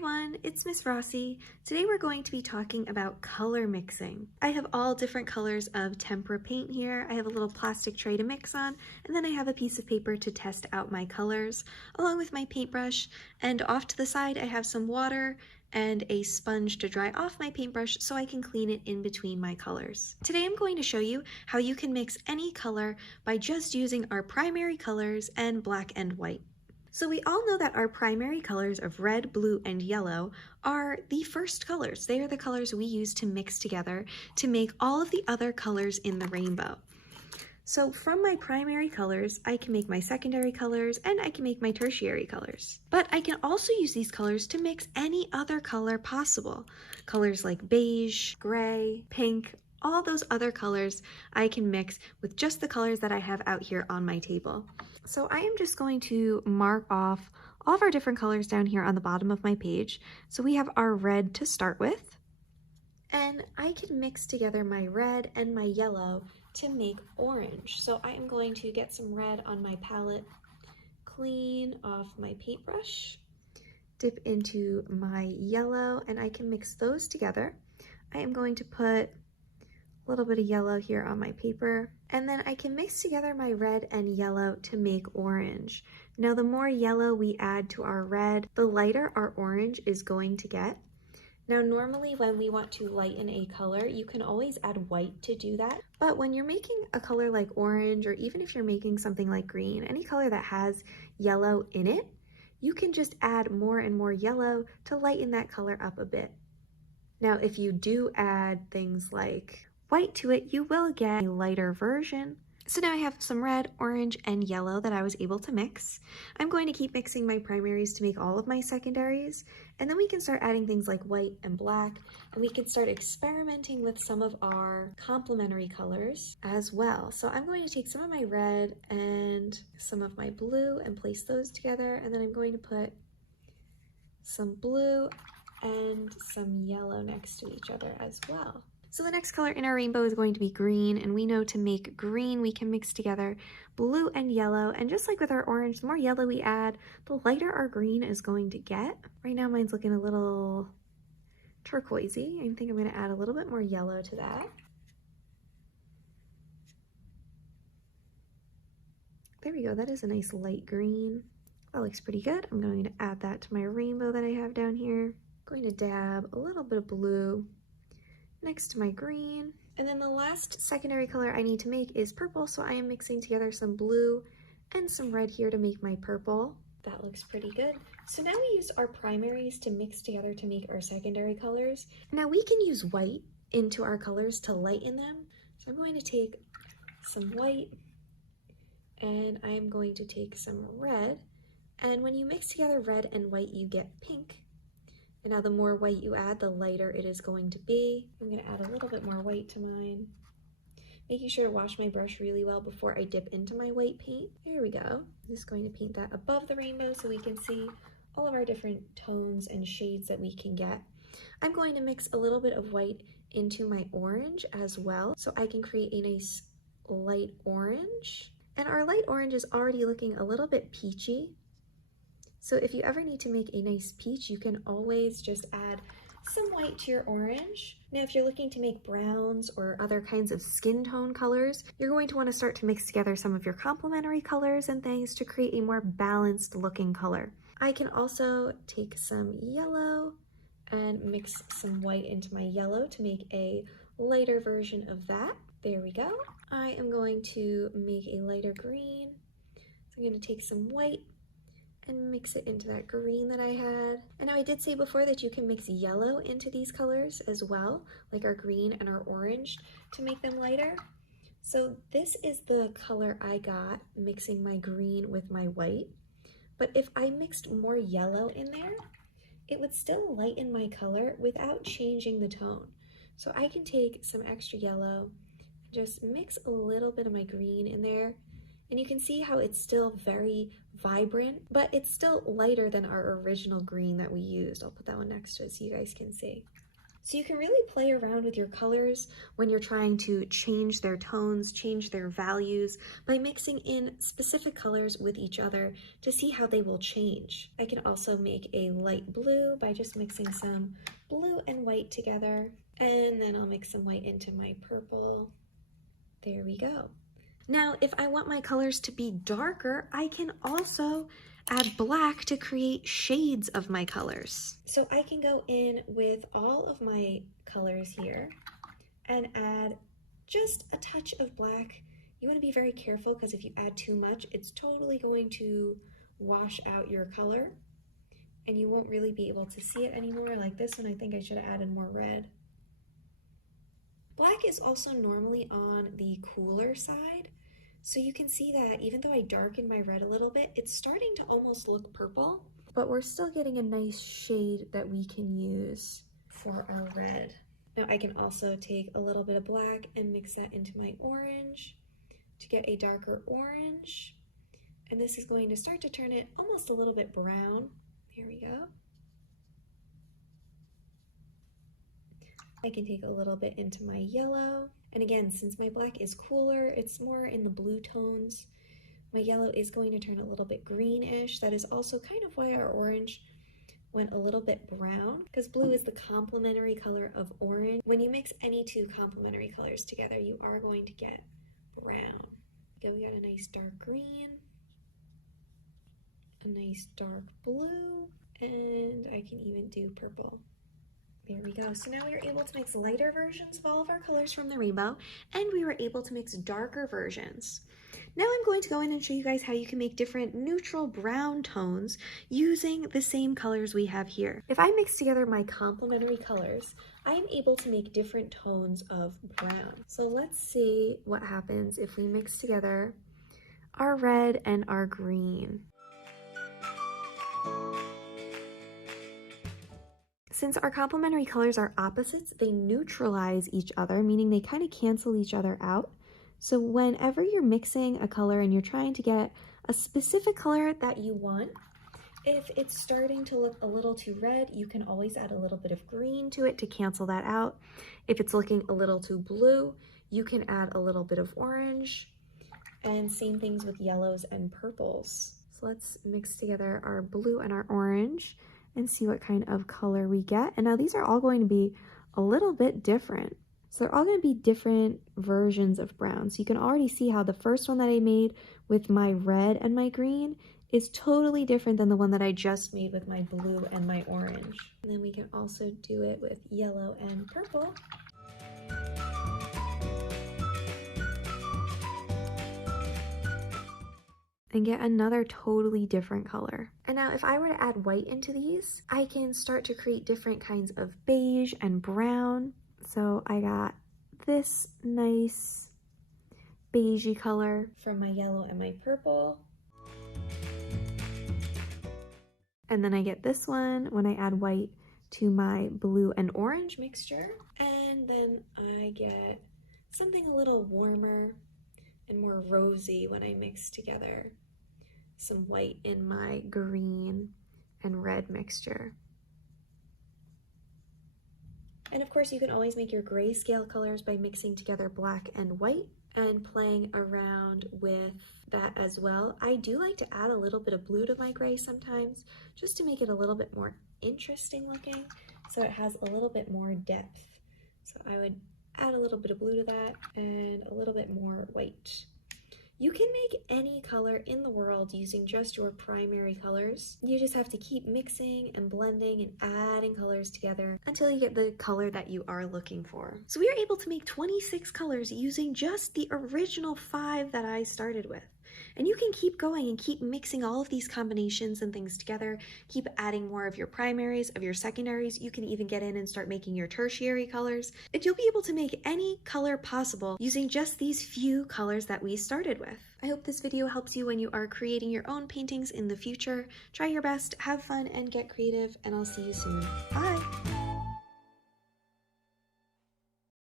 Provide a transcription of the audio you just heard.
everyone, it's Miss Rossi. Today we're going to be talking about color mixing. I have all different colors of tempera paint here. I have a little plastic tray to mix on, and then I have a piece of paper to test out my colors, along with my paintbrush, and off to the side I have some water and a sponge to dry off my paintbrush so I can clean it in between my colors. Today I'm going to show you how you can mix any color by just using our primary colors and black and white. So we all know that our primary colors of red, blue, and yellow are the first colors. They are the colors we use to mix together to make all of the other colors in the rainbow. So from my primary colors, I can make my secondary colors and I can make my tertiary colors. But I can also use these colors to mix any other color possible. Colors like beige, gray, pink, all those other colors I can mix with just the colors that I have out here on my table. So I am just going to mark off all of our different colors down here on the bottom of my page. So we have our red to start with, and I can mix together my red and my yellow to make orange. So I am going to get some red on my palette, clean off my paintbrush, dip into my yellow, and I can mix those together. I am going to put a little bit of yellow here on my paper, and then I can mix together my red and yellow to make orange. Now the more yellow we add to our red, the lighter our orange is going to get. Now normally when we want to lighten a color, you can always add white to do that, but when you're making a color like orange, or even if you're making something like green, any color that has yellow in it, you can just add more and more yellow to lighten that color up a bit. Now if you do add things like white to it, you will get a lighter version. So now I have some red, orange, and yellow that I was able to mix. I'm going to keep mixing my primaries to make all of my secondaries, and then we can start adding things like white and black, and we can start experimenting with some of our complementary colors as well. So I'm going to take some of my red and some of my blue and place those together, and then I'm going to put some blue and some yellow next to each other as well. So the next color in our rainbow is going to be green, and we know to make green we can mix together blue and yellow, and just like with our orange, the more yellow we add, the lighter our green is going to get. Right now mine's looking a little turquoisey. I think I'm going to add a little bit more yellow to that. There we go, that is a nice light green. That looks pretty good. I'm going to add that to my rainbow that I have down here. I'm going to dab a little bit of blue next to my green. And then the last secondary color I need to make is purple, so I am mixing together some blue and some red here to make my purple. That looks pretty good. So now we use our primaries to mix together to make our secondary colors. Now we can use white into our colors to lighten them. So I'm going to take some white and I am going to take some red. And when you mix together red and white, you get pink. And now the more white you add, the lighter it is going to be. I'm going to add a little bit more white to mine, making sure to wash my brush really well before I dip into my white paint. There we go. I'm just going to paint that above the rainbow so we can see all of our different tones and shades that we can get. I'm going to mix a little bit of white into my orange as well, so I can create a nice light orange. And our light orange is already looking a little bit peachy. So if you ever need to make a nice peach, you can always just add some white to your orange. Now, if you're looking to make browns or other kinds of skin tone colors, you're going to want to start to mix together some of your complementary colors and things to create a more balanced looking color. I can also take some yellow and mix some white into my yellow to make a lighter version of that. There we go. I am going to make a lighter green. So I'm going to take some white and mix it into that green that I had. And now I did say before that you can mix yellow into these colors as well, like our green and our orange, to make them lighter. So this is the color I got mixing my green with my white. But if I mixed more yellow in there, it would still lighten my color without changing the tone. So I can take some extra yellow and just mix a little bit of my green in there. And you can see how it's still very vibrant, but it's still lighter than our original green that we used. I'll put that one next to it so you guys can see. So you can really play around with your colors when you're trying to change their tones, change their values by mixing in specific colors with each other to see how they will change. I can also make a light blue by just mixing some blue and white together, and then I'll mix some white into my purple. There we go. Now, if I want my colors to be darker, I can also add black to create shades of my colors. So I can go in with all of my colors here and add just a touch of black. You want to be very careful because if you add too much, it's totally going to wash out your color and you won't really be able to see it anymore. Like this one, I think I should have added more red. Black is also normally on the cooler side. So you can see that even though I darken my red a little bit, it's starting to almost look purple, but we're still getting a nice shade that we can use for our red. Now I can also take a little bit of black and mix that into my orange to get a darker orange. And this is going to start to turn it almost a little bit brown. Here we go. I can take a little bit into my yellow. And again, since my black is cooler, it's more in the blue tones. My yellow is going to turn a little bit greenish. That is also kind of why our orange went a little bit brown, because blue is the complementary color of orange. When you mix any two complementary colors together, you are going to get brown. Again, we got a nice dark green, a nice dark blue, and I can even do purple. There we go. So now we were able to mix lighter versions of all of our colors from the rainbow, and we were able to mix darker versions. Now I'm going to go in and show you guys how you can make different neutral brown tones using the same colors we have here. If I mix together my complementary colors, I am able to make different tones of brown. So let's see what happens if we mix together our red and our green. Since our complementary colors are opposites, they neutralize each other, meaning they kind of cancel each other out. So whenever you're mixing a color and you're trying to get a specific color that you want, if it's starting to look a little too red, you can always add a little bit of green to it to cancel that out. If it's looking a little too blue, you can add a little bit of orange. And same things with yellows and purples. So let's mix together our blue and our orange and see what kind of color we get. And now these are all going to be a little bit different. So they're all going to be different versions of brown. So you can already see how the first one that I made with my red and my green is totally different than the one that I just made with my blue and my orange. And then we can also do it with yellow and purple. And get another totally different color. And now if I were to add white into these, I can start to create different kinds of beige and brown. So I got this nice beigey color from my yellow and my purple. And then I get this one when I add white to my blue and orange mixture. And then I get something a little warmer and more rosy when I mix together some white in my green and red mixture. And of course, you can always make your grayscale colors by mixing together black and white and playing around with that as well. I do like to add a little bit of blue to my gray sometimes, just to make it a little bit more interesting looking, so it has a little bit more depth. So I would add a little bit of blue to that and a little bit more white. You can make any color in the world using just your primary colors. You just have to keep mixing and blending and adding colors together until you get the color that you are looking for. So we are able to make 26 colors using just the original 5 that I started with. And you can keep going and keep mixing all of these combinations and things together, keep adding more of your primaries, of your secondaries. You can even get in and start making your tertiary colors. And you'll be able to make any color possible using just these few colors that we started with. I hope this video helps you when you are creating your own paintings in the future. Try your best, have fun, and get creative, and I'll see you soon. Bye!